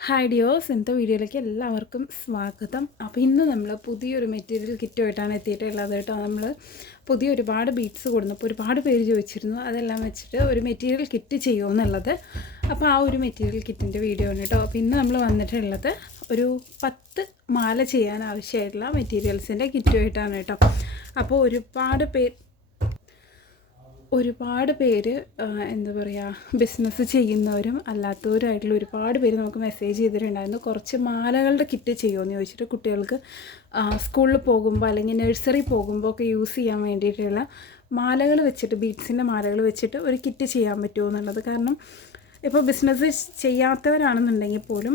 Hi ഡിയോസ്, ഇന്നത്തെ വീഡിയോയിലേക്ക് എല്ലാവർക്കും സ്വാഗതം. അപ്പോൾ ഇന്ന് നമ്മൾ പുതിയൊരു മെറ്റീരിയൽ കിറ്റുമായിട്ടാണ് എത്തിയിട്ടുള്ളത് കേട്ടോ. നമ്മൾ ഒരുപാട് ബീഡ്സ് കൊടുന്നപ്പോൾ ഒരുപാട് പേര് ചോദിച്ചിരുന്നു അതെല്ലാം വെച്ചിട്ട് ഒരു മെറ്റീരിയൽ കിറ്റ് ചെയ്യുമോ എന്നുള്ളത്. അപ്പോൾ ആ ഒരു മെറ്റീരിയൽ കിറ്റിൻ്റെ വീഡിയോ ആണ് കേട്ടോ. അപ്പോൾ ഇന്ന് നമ്മൾ വന്നിട്ടുള്ളത് ഒരു 10 മാല ചെയ്യാൻ ആവശ്യമായിട്ടുള്ള മെറ്റീരിയൽസിൻ്റെ കിറ്റുമായിട്ടാണ് കേട്ടോ. അപ്പോൾ ഒരുപാട് പേര് എന്താ പറയുക, ബിസിനസ് ചെയ്യുന്നവരും അല്ലാത്തവരുമായിട്ടുള്ള ഒരുപാട് പേര് നമുക്ക് മെസ്സേജ് ചെയ്തിട്ടുണ്ടായിരുന്നു. കുറച്ച് മാലകളുടെ കിറ്റ് ചെയ്യുമെന്ന് ചോദിച്ചിട്ട്, കുട്ടികൾക്ക് സ്കൂളിൽ പോകുമ്പോൾ അല്ലെങ്കിൽ നഴ്സറി പോകുമ്പോൾ ഒക്കെ യൂസ് ചെയ്യാൻ വേണ്ടിയിട്ടുള്ള മാലകൾ വെച്ചിട്ട്, ബീഡ്സിൻ്റെ മാലകൾ വെച്ചിട്ട് ഒരു കിറ്റ് ചെയ്യാൻ പറ്റുമോ എന്നുള്ളത്. കാരണം ഇപ്പോൾ ബിസിനസ് ചെയ്യാത്തവരാണെന്നുണ്ടെങ്കിൽ പോലും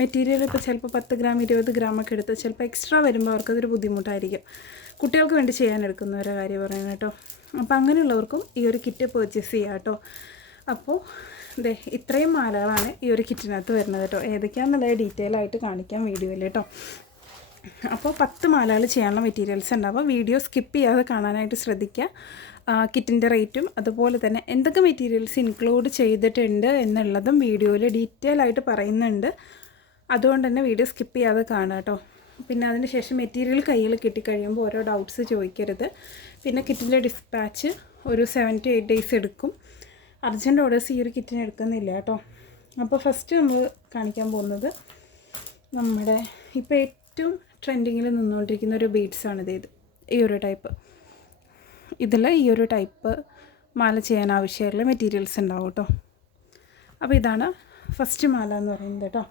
മെറ്റീരിയൽ ഇപ്പോൾ ചിലപ്പോൾ 10 ഗ്രാം 20 ഗ്രാമൊക്കെ എടുത്ത് ചിലപ്പോൾ എക്സ്ട്രാ വരുമ്പോൾ അവർക്കതൊരു ബുദ്ധിമുട്ടായിരിക്കും. കുട്ടികൾക്ക് വേണ്ടി ചെയ്യാൻ എടുക്കുന്നവരുടെ കാര്യം പറയുന്നത് കേട്ടോ. അപ്പോൾ അങ്ങനെയുള്ളവർക്കും ഈ ഒരു കിറ്റ് പർച്ചേസ് ചെയ്യാം കേട്ടോ. അപ്പോൾ ഇത്രയും മാലകളാണ് ഈ ഒരു കിറ്റിനകത്ത് വരുന്നത് കേട്ടോ. ഏതൊക്കെയാണെന്നുള്ളത് ഡീറ്റെയിൽ ആയിട്ട് കാണിക്കാം വീഡിയോയിൽ കേട്ടോ. അപ്പോൾ 10 മാലകൾ ചെയ്യാനുള്ള മെറ്റീരിയൽസ് ഉണ്ടാവും. വീഡിയോ സ്കിപ്പ് ചെയ്യാതെ കാണാനായിട്ട് ശ്രദ്ധിക്കുക. കിറ്റിൻ്റെ റേറ്റും അതുപോലെ തന്നെ എന്തൊക്കെ മെറ്റീരിയൽസ് ഇൻക്ലൂഡ് ചെയ്തിട്ടുണ്ട് എന്നുള്ളതും വീഡിയോയിൽ ഡീറ്റെയിൽ ആയിട്ട് പറയുന്നുണ്ട്. അതുകൊണ്ട് തന്നെ വീഡിയോ സ്കിപ്പ് ചെയ്യാതെ കാണുക കേട്ടോ. പിന്നെ അതിന് ശേഷം മെറ്റീരിയൽ കയ്യിൽ കിട്ടിക്കഴിയുമ്പോൾ ഓരോ ഡൗട്ട്സ് ചോദിക്കരുത്. പിന്നെ കിറ്റിൻ്റെ ഡിസ്പാച്ച് ഒരു 7 to 8 days എടുക്കും. അർജൻറ്റ് ഓർഡേഴ്സ് ഈ ഒരു കിറ്റിന് എടുക്കുന്നില്ല കേട്ടോ. അപ്പോൾ ഫസ്റ്റ് നമ്മൾ കാണിക്കാൻ പോകുന്നത് നമ്മുടെ ഇപ്പോൾ ഏറ്റവും ട്രെൻഡിങ്ങിൽ നിന്നുകൊണ്ടിരിക്കുന്ന ഒരു ബീഡ്സാണിത്. ഈ ഒരു ടൈപ്പ്. ഇതിൽ ഈ ഒരു ടൈപ്പ് മാല ചെയ്യാൻ ആവശ്യമായിട്ടുള്ള മെറ്റീരിയൽസ് ഉണ്ടാവും കേട്ടോ. അപ്പോൾ ഇതാണ് ഫസ്റ്റ് മാല എന്ന് പറയുന്നത് കേട്ടോ.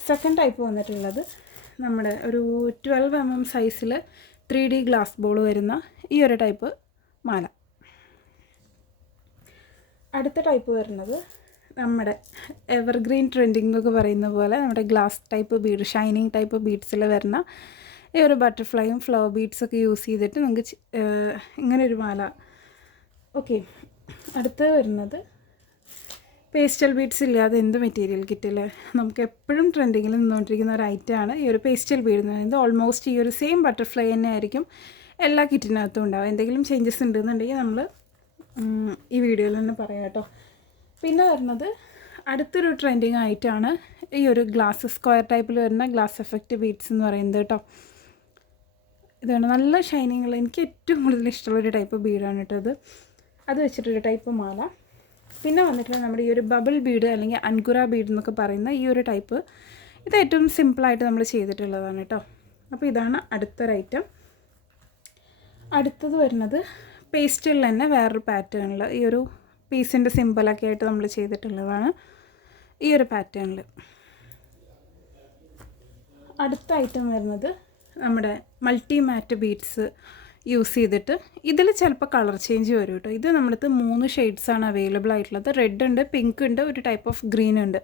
സെക്കൻഡ് ടൈപ്പ് വന്നിട്ടുള്ളത് നമ്മുടെ ഒരു 12 mm സൈസിൽ 3D ഗ്ലാസ് ബോൾ വരുന്ന ഈ ഒരു ടൈപ്പ് മാല. അടുത്ത ടൈപ്പ് വരുന്നത് നമ്മുടെ എവർഗ്രീൻ ട്രെൻഡിങ് എന്നൊക്കെ പറയുന്ന പോലെ നമ്മുടെ glass type bead, shining type ബീഡ്സിൽ വരുന്ന ഈ ഒരു ബട്ടർഫ്ലൈയും ഫ്ലവർ ബീഡ്സൊക്കെ യൂസ് ചെയ്തിട്ട് നമുക്ക് ഇങ്ങനൊരു മാല. ഓക്കെ, അടുത്തത് വരുന്നത് പേസ്റ്റൽ ബീഡ്സ് ഇല്ലാതെ എന്ത് മെറ്റീരിയൽ കിറ്റിൽ നമുക്ക് എപ്പോഴും ട്രെൻഡിങ്ങിൽ നിന്നുകൊണ്ടിരിക്കുന്ന ഒരു ഐറ്റമാണ് ഈ ഒരു പേസ്റ്റൽ ബീഡ് എന്ന് പറയുന്നത്. ഓൾമോസ്റ്റ് ഈ ഒരു സെയിം ബട്ടർഫ്ലൈ തന്നെ ആയിരിക്കും എല്ലാ കിറ്റിനകത്തും ഉണ്ടാവും. എന്തെങ്കിലും ചേഞ്ചസ് ഉണ്ടെന്നുണ്ടെങ്കിൽ നമ്മൾ ഈ വീഡിയോയിൽ തന്നെ പറയാം കേട്ടോ. പിന്നെ വരുന്നത് അടുത്തൊരു ട്രെൻഡിങ് ആയിട്ടാണ് ഈ ഒരു ഗ്ലാസ് സ്ക്വയർ ടൈപ്പിൽ വരുന്ന ഗ്ലാസ് എഫക്റ്റ് ബീഡ്സ് എന്ന് പറയുന്നത് കേട്ടോ. ഇതാണ് നല്ല ഷൈനിങ്ങുള്ള, എനിക്ക് ഏറ്റവും കൂടുതൽ ഇഷ്ടമുള്ളൊരു ടൈപ്പ് ബീഡാണ് കേട്ടോ അത് വെച്ചിട്ടൊരു ടൈപ്പ് മാല. പിന്നെ വന്നിട്ടുള്ള നമ്മുടെ ഈ ഒരു ബബിൾ ബീഡ് അല്ലെങ്കിൽ അൻകുറ ബീഡ് എന്നൊക്കെ പറയുന്ന ഈ ഒരു ടൈപ്പ്, ഇത് ഏറ്റവും സിമ്പിളായിട്ട് നമ്മൾ ചെയ്തിട്ടുള്ളതാണ് കേട്ടോ. അപ്പോൾ ഇതാണ് അടുത്തൊരു ഐറ്റം. അടുത്തത് വരുന്നത് പേസ്റ്റിൽ തന്നെ വേറൊരു പാറ്റേണിൽ ഈ ഒരു പീസിൻ്റെ സിമ്പിളൊക്കെ ആയിട്ട് നമ്മൾ ചെയ്തിട്ടുള്ളതാണ് ഈ ഒരു പാറ്റേണിൽ. അടുത്ത ഐറ്റം വരുന്നത് നമ്മുടെ മൾട്ടി മാറ്റ് ബീഡ്സ് യൂസ് ചെയ്തിട്ട്, ഇതിൽ ചിലപ്പോൾ കളർ ചേഞ്ച് വരും കേട്ടോ. ഇത് നമ്മുടെ 3 ഷെയ്ഡ്സാണ് അവൈലബിൾ ആയിട്ടുള്ളത്. റെഡ് ഉണ്ട്, പിങ്ക് ഉണ്ട്, ഒരു ടൈപ്പ് ഓഫ് ഗ്രീൻ ഉണ്ട്.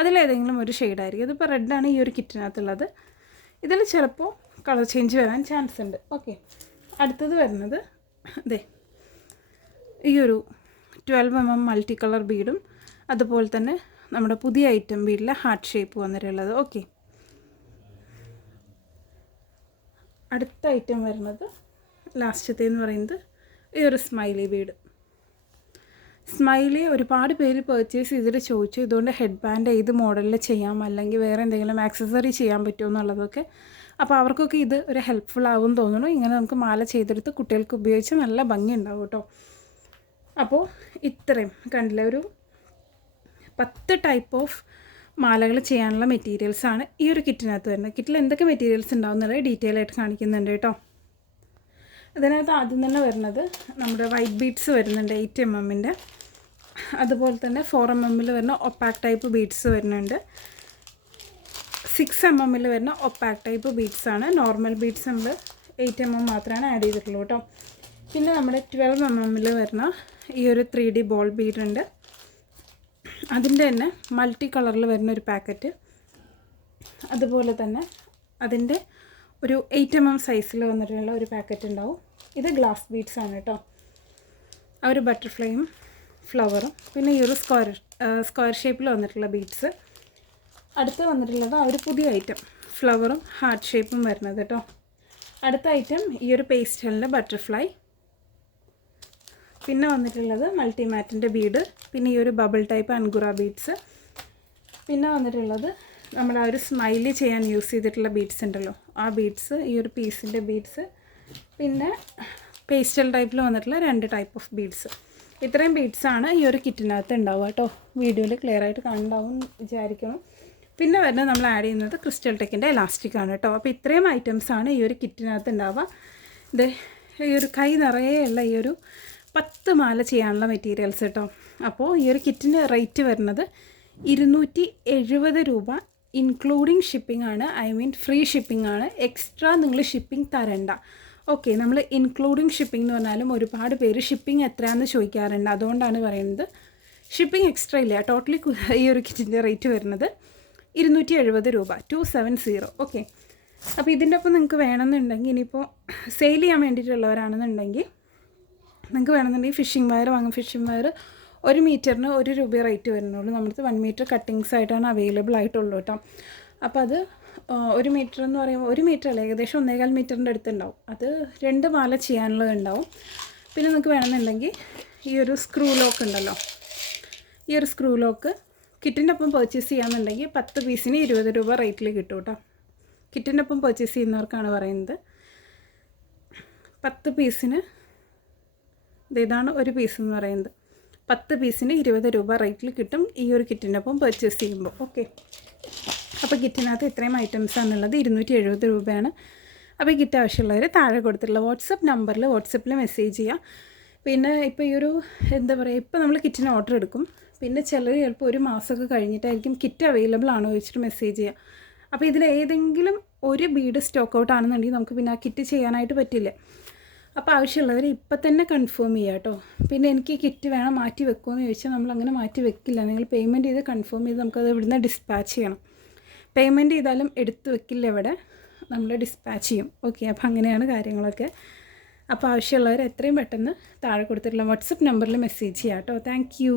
അതിലേതെങ്കിലും ഒരു ഷെയ്ഡായിരിക്കും. ഇതിപ്പോൾ റെഡാണ് ഈ ഒരു കിറ്റിനകത്തുള്ളത്. ഇതിൽ ചിലപ്പോൾ കളർ ചേഞ്ച് വരാൻ ചാൻസ് ഉണ്ട്. ഓക്കെ, അടുത്തത് വരുന്നത് ഈ ഒരു 12 mm മൾട്ടി കളർ ബീഡും അതുപോലെ തന്നെ നമ്മുടെ പുതിയ ഐറ്റം ബീഡിലെ ഹാർട്ട് ഷേപ്പ് വന്നിട്ടുള്ളത്. ഓക്കെ, അടുത്ത ഐറ്റം വരുന്നത് ലാസ്റ്റത്തേന്ന് പറയുന്നത് ഈ ഒരു സ്മൈലി ബീഡ്. സ്മൈലി ഒരുപാട് പേര് പർച്ചേസ് ചെയ്തിട്ട് ചോദിച്ചു ഇതുകൊണ്ട് ഹെഡ് ബാൻഡ് ഏത് മോഡലിൽ ചെയ്യാം, അല്ലെങ്കിൽ വേറെ എന്തെങ്കിലും ആക്സസറി ചെയ്യാൻ പറ്റുമോ എന്നുള്ളതൊക്കെ. അപ്പോൾ അവർക്കൊക്കെ ഇത് ഒരു ഹെൽപ്ഫുൾ ആകും തോന്നുന്നു. ഇങ്ങനെ നമുക്ക് മാല ചെയ്തെടുത്ത് കുട്ടികൾക്ക് ഉപയോഗിച്ച് നല്ല ഭംഗി ഉണ്ടാവും കേട്ടോ. അപ്പോൾ ഇത്രയും കണ്ടില്ല, ഒരു 10 ടൈപ്പ് ഓഫ് മാലകൾ ചെയ്യാനുള്ള മെറ്റീരിയൽസാണ് ഈ ഒരു കിറ്റിനകത്ത് വരുന്നത്. കിറ്റിൽ എന്തൊക്കെ മെറ്റീരിയൽസ് ഉണ്ടാവും എന്നുള്ളത് ഡീറ്റെയിൽ ആയിട്ട് കാണിക്കുന്നുണ്ട് കേട്ടോ. ഇതിനകത്ത് ആദ്യം തന്നെ വരുന്നത് നമ്മുടെ വൈറ്റ് ബീഡ്സ് വരുന്നുണ്ട് 8 mm. അതുപോലെ തന്നെ 4 mm വരുന്ന ഒപ്പാക് ടൈപ്പ് ബീഡ്സ് വരുന്നുണ്ട്. 6 mm വരുന്ന ഒപ്പാക് ടൈപ്പ് ബീഡ്സാണ്. നോർമൽ ബീഡ്സ് നമ്മൾ 8 mm മാത്രമാണ് ആഡ് ചെയ്തിട്ടുള്ളൂ കേട്ടോ. പിന്നെ നമ്മുടെ 12 mm വരുന്ന ഈ ഒരു 3D ബോൾ ബീഡ് ഉണ്ട്. അതിൻ്റെ തന്നെ മൾട്ടി കളറിൽ വരുന്ന ഒരു പാക്കറ്റ്. അതുപോലെ തന്നെ അതിൻ്റെ ഒരു 8 mm സൈസിൽ വന്നിട്ടുള്ള ഒരു പാക്കറ്റ് ഉണ്ടാവും. ഇത് ഗ്ലാസ് ബീഡ്സ് ആണ് കേട്ടോ. ആ ഒരു ബട്ടർഫ്ലൈയും ഫ്ലവറും പിന്നെ ഈ ഒരു സ്ക്വയർ ഷേപ്പിൽ വന്നിട്ടുള്ള ബീഡ്സ്. അടുത്ത് വന്നിട്ടുള്ളത് ആ ഒരു പുതിയ ഐറ്റം ഫ്ലവറും ഹാർട്ട് ഷേപ്പും വരുന്നത് കേട്ടോ. അടുത്ത ഐറ്റം ഈ ഒരു പേസ്റ്റലിൻ്റെ ബട്ടർഫ്ലൈ. പിന്നെ വന്നിട്ടുള്ളത് മൾട്ടിമാറ്റിൻ്റെ ബീഡ്, പിന്നെ ഈ ഒരു ബബിൾ ടൈപ്പ് അൻഗുറ ബീഡ്സ്. പിന്നെ വന്നിട്ടുള്ളത് നമ്മുടെ ആ ഒരു സ്മൈലി ചെയ്യാൻ യൂസ് ചെയ്തിട്ടുള്ള ബീഡ്സ് ഉണ്ടല്ലോ, ആ ബീഡ്സ്, ഈ ഒരു പീസിൻ്റെ ബീഡ്സ്, പിന്നെ പേസ്റ്റൽ ടൈപ്പിൽ വന്നിട്ടുള്ള 2 ടൈപ്പ് ഓഫ് ബീഡ്സ്. ഇത്രയും ബീഡ്സാണ് ഈ ഒരു കിറ്റിനകത്ത് ഉണ്ടാവുക കേട്ടോ. വീഡിയോയിൽ ക്ലിയർ ആയിട്ട് കാണുണ്ടാവും വിചാരിക്കണം. പിന്നെ വരുന്നത് നമ്മൾ ആഡ് ചെയ്യുന്നത് ക്രിസ്റ്റൽ ടെക്കിൻ്റെ എലാസ്റ്റിക്കാണ് കേട്ടോ. അപ്പോൾ ഇത്രയും ഐറ്റംസാണ് ഈ ഒരു കിറ്റിനകത്ത് ഉണ്ടാവുക. ഇത് ഈ ഒരു കൈ നിറയെയുള്ള ഈ ഒരു 10 മാല ചെയ്യാനുള്ള മെറ്റീരിയൽസ് കേട്ടോ. അപ്പോൾ ഈ ഒരു കിറ്റിൻ്റെ റേറ്റ് വരുന്നത് 270 രൂപ, ഇൻക്ലൂഡിങ് ഷിപ്പിംഗ് ആണ്. ഐ മീൻ ഫ്രീ ഷിപ്പിംഗ് ആണ്. എക്സ്ട്രാ നിങ്ങൾ ഷിപ്പിംഗ് തരണ്ട. ഓക്കെ, നമ്മൾ ഇൻക്ലൂഡിങ് ഷിപ്പിംഗ് എന്ന് പറഞ്ഞാലും ഒരുപാട് പേര് ഷിപ്പിംഗ് എത്രയാണെന്ന് ചോദിക്കാറുണ്ട്. അതുകൊണ്ടാണ് പറയുന്നത് ഷിപ്പിംഗ് എക്സ്ട്രാ ഇല്ല. ടോട്ടലി ഈ ഒരു കിറ്റിൻ്റെ റേറ്റ് വരുന്നത് 270 രൂപ, 270. ഓക്കെ, അപ്പോൾ ഇതിൻ്റെ ഒപ്പം നിങ്ങൾക്ക് വേണമെന്നുണ്ടെങ്കിൽ, ഇനിയിപ്പോൾ സെയിൽ ചെയ്യാൻ വേണ്ടിയിട്ടുള്ളവരാണെന്നുണ്ടെങ്കിൽ നിങ്ങൾക്ക് വേണമെന്നുണ്ടെങ്കിൽ ഫിഷിംഗ് വയർ വാങ്ങും. ഫിഷിംഗ് വയർ 1 മീറ്ററിന് 1 രൂപ റേറ്റ് വരുന്നുള്ളൂ. നമ്മുടെ 1 മീറ്റർ കട്ടിങ്സ് ആയിട്ടാണ് അവൈലബിൾ ആയിട്ടുള്ളൂ കേട്ടോ. അപ്പോൾ അത് 1 മീറ്റർ എന്ന് പറയുമ്പോൾ 1 മീറ്റർ അല്ല, ഏകദേശം 1.25 മീറ്ററിൻ്റെ അടുത്തുണ്ടാവും. അത് 2 മാല ചെയ്യാനുള്ളത് ഉണ്ടാവും. പിന്നെ നിങ്ങൾക്ക് വേണമെന്നുണ്ടെങ്കിൽ ഈ ഒരു സ്ക്രൂ ലോക്ക് ഉണ്ടല്ലോ, ഈ ഒരു സ്ക്രൂ ലോക്ക് കിറ്റിൻ്റെ ഒപ്പം പർച്ചേസ് ചെയ്യാമെന്നുണ്ടെങ്കിൽ 10 പീസിന് 20 രൂപ റേറ്റിൽ കിട്ടും കേട്ടോ. കിറ്റിൻ്റെ ഒപ്പം പർച്ചേസ് ചെയ്യുന്നവർക്കാണ് പറയുന്നത്. 10 പീസിന്, ഇതാണ് ഒരു പീസ് എന്ന് പറയുന്നത്, 10 പീസിന് 20 രൂപ റേറ്റിൽ കിട്ടും ഈ ഒരു കിറ്റിൻ്റെ ഒപ്പം പർച്ചേസ് ചെയ്യുമ്പോൾ. ഓക്കെ, അപ്പോൾ കിറ്റിനകത്ത് ഇത്രയും ഐറ്റംസാണുള്ളത്. 270 രൂപയാണ്. അപ്പോൾ ഈ കിറ്റ് ആവശ്യമുള്ളവർ താഴെ കൊടുത്തിട്ടുള്ള വാട്സപ്പിൽ മെസ്സേജ് ചെയ്യുക. പിന്നെ ഇപ്പോൾ ഈ ഒരു എന്താ പറയുക, ഇപ്പോൾ നമ്മൾ കിറ്റിന് ഓർഡർ എടുക്കും. പിന്നെ ചിലർ ചിലപ്പോൾ 1 മാസമൊക്കെ കഴിഞ്ഞിട്ടായിരിക്കും കിറ്റ് അവൈലബിൾ ആണോ ചോദിച്ചിട്ട് മെസ്സേജ് ചെയ്യുക. അപ്പോൾ ഇതിലേതെങ്കിലും ഒരു ബീഡ് സ്റ്റോക്ക് ഔട്ട് ആണെന്നുണ്ടെങ്കിൽ നമുക്ക് പിന്നെ ആ കിറ്റ് ചെയ്യാനായിട്ട് പറ്റില്ല. അപ്പോൾ ആവശ്യമുള്ളവർ ഇപ്പം തന്നെ കൺഫേം ചെയ്യുക കേട്ടോ. പിന്നെ എനിക്ക് കിറ്റ് വേണം മാറ്റി വെക്കുമെന്ന് ചോദിച്ചാൽ നമ്മളങ്ങനെ മാറ്റി വെക്കില്ല. നിങ്ങൾ പേയ്മെൻറ്റ് ചെയ്ത് കൺഫേം ചെയ്ത് നമുക്കത് ഇവിടുന്ന് ഡിസ്പാച്ച് ചെയ്യണം. പേയ്മെൻറ്റ് ചെയ്താലും എടുത്ത് വെക്കില്ല, ഇവിടെ നമ്മൾ ഡിസ്പാച്ച് ചെയ്യും. ഓക്കെ, അപ്പോൾ അങ്ങനെയാണ് കാര്യങ്ങളൊക്കെ. അപ്പോൾ ആവശ്യമുള്ളവർ എത്രയും പെട്ടെന്ന് താഴെ കൊടുത്തിട്ടുള്ള വാട്സപ്പ് നമ്പറിൽ മെസ്സേജ് ചെയ്യാം കേട്ടോ. Thank you.